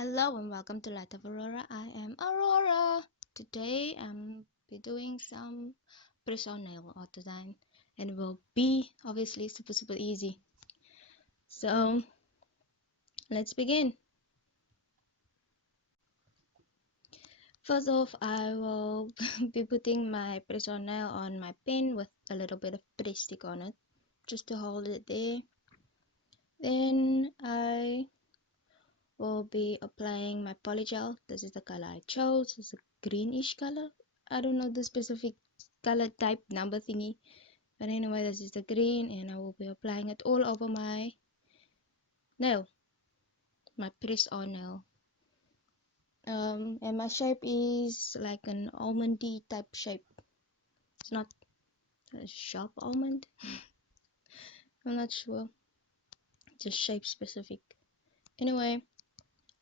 Hello and welcome to Light of Aurora. I am Aurora. Today I'm be doing some press-on nail art design and it will be obviously super easy. So let's begin. First off, I will be putting my press-on nail on my pen with a little bit of press stick on it just to hold it there. Then I will be applying my polygel. This is the color I chose. It's a greenish color. I don't know the specific color type number thingy, but anyway, this is the green, and I will be applying it all over my nail, my press on nail. And my shape is like an almondy type shape. It's not a sharp almond. I'm not sure. Just shape specific. Anyway,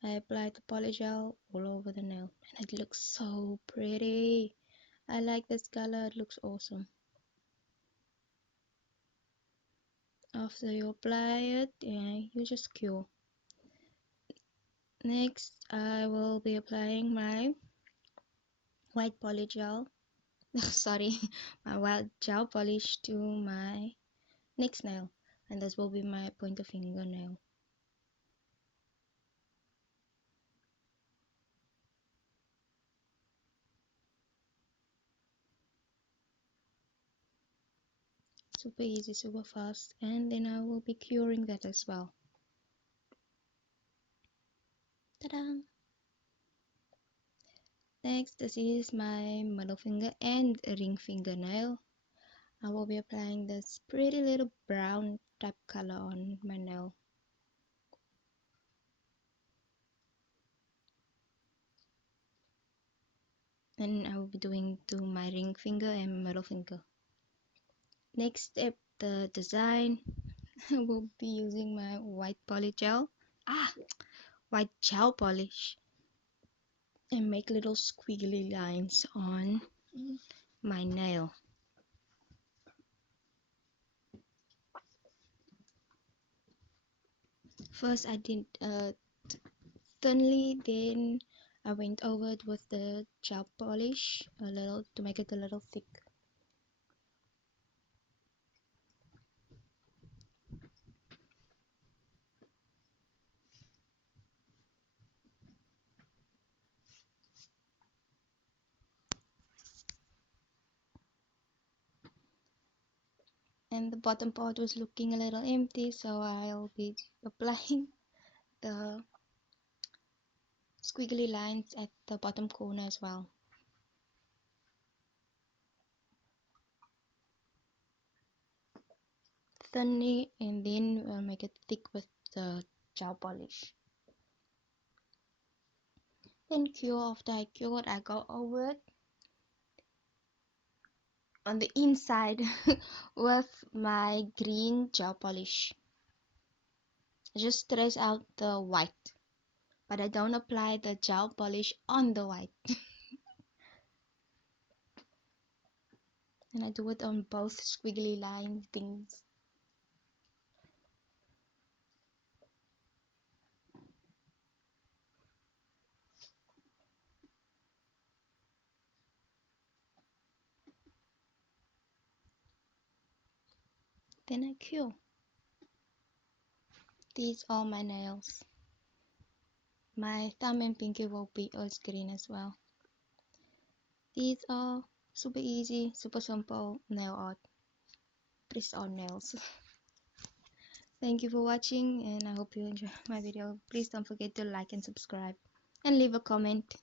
I applied the polygel all over the nail, and it looks so pretty. I like this color, it looks awesome. After you apply it, you just cure. Next, I will be applying my white polygel. Sorry, my white gel polish to my next nail, and this will be my pointer finger nail. Super easy, super fast, and then I will be curing that as well. Ta-da! Next, this is my middle finger and ring finger nail. I will be applying this pretty little brown type color on my nail. And I will be doing to my ring finger and middle finger. Next step, the design. I will be using my white white gel polish, and make little squiggly lines on my nail. First I did thinly, then I went over it with the gel polish a little to make it a little thick. And the bottom part was looking a little empty, so I'll be applying the squiggly lines at the bottom corner as well. Thinly, and then we'll make it thick with the gel polish. Then cure. After I cured, I go over it on the inside with my green gel polish. I just trace out the white, but I don't apply the gel polish on the white. And I do it on both squiggly line things. Then I cure. These are my nails. My thumb and pinky will be earth green as well. These are super easy, super simple nail art. Press on nails. Thank you for watching, and I hope you enjoy my video. Please don't forget to like and subscribe and leave a comment.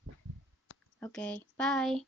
Okay, bye.